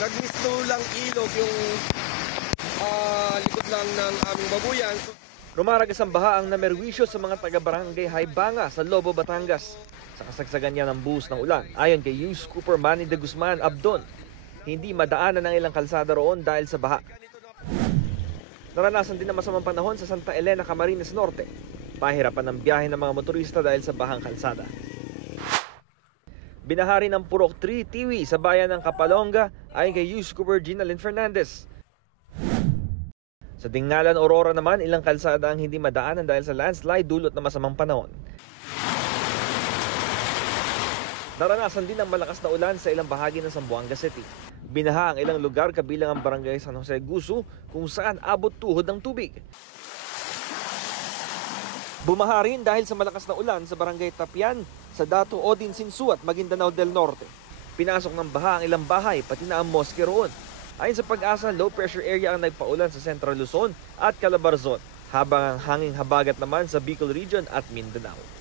Nag-snow lang ilog yung likod lang ng aming babuyan. Rumaragas ang baha ang namerwisyo sa mga taga-barangay Haibanga sa Lobo, Batangas. Sa kasagsagan niya ng buhos ng ulan, ayon kay Youth Cooper Manny de Guzman Abdon, hindi madaanan ang ilang kalsada roon dahil sa baha. Naranasan din ang masamang panahon sa Santa Elena, Camarines Norte. Pahirapan ang biyahe ng mga motorista dahil sa bahang kalsada. Binahari ng Purok 3 Tiwi sa bayan ng Kapalonga ayon kay Youth Cooper Ginalyn Fernandez. Sa Dingalan, Aurora naman, ilang kalsada ang hindi madaanan dahil sa landslide dulot ng masamang panahon. Naranasan din ang malakas na ulan sa ilang bahagi ng Zamboanga City. Binaha ang ilang lugar kabilang ang barangay San Jose Gusu kung saan abot tuhod ng tubig. Bumaha rin dahil sa malakas na ulan sa barangay Tapian, sa Dato Odin Sinsu at Maguindanao del Norte. Pinasok ng baha ang ilang bahay pati na ang mosque roon. Ayon sa Pag-asa, low pressure area ang nagpaulan sa Central Luzon at Calabarzon, habang ang hanging habagat naman sa Bicol Region at Mindanao.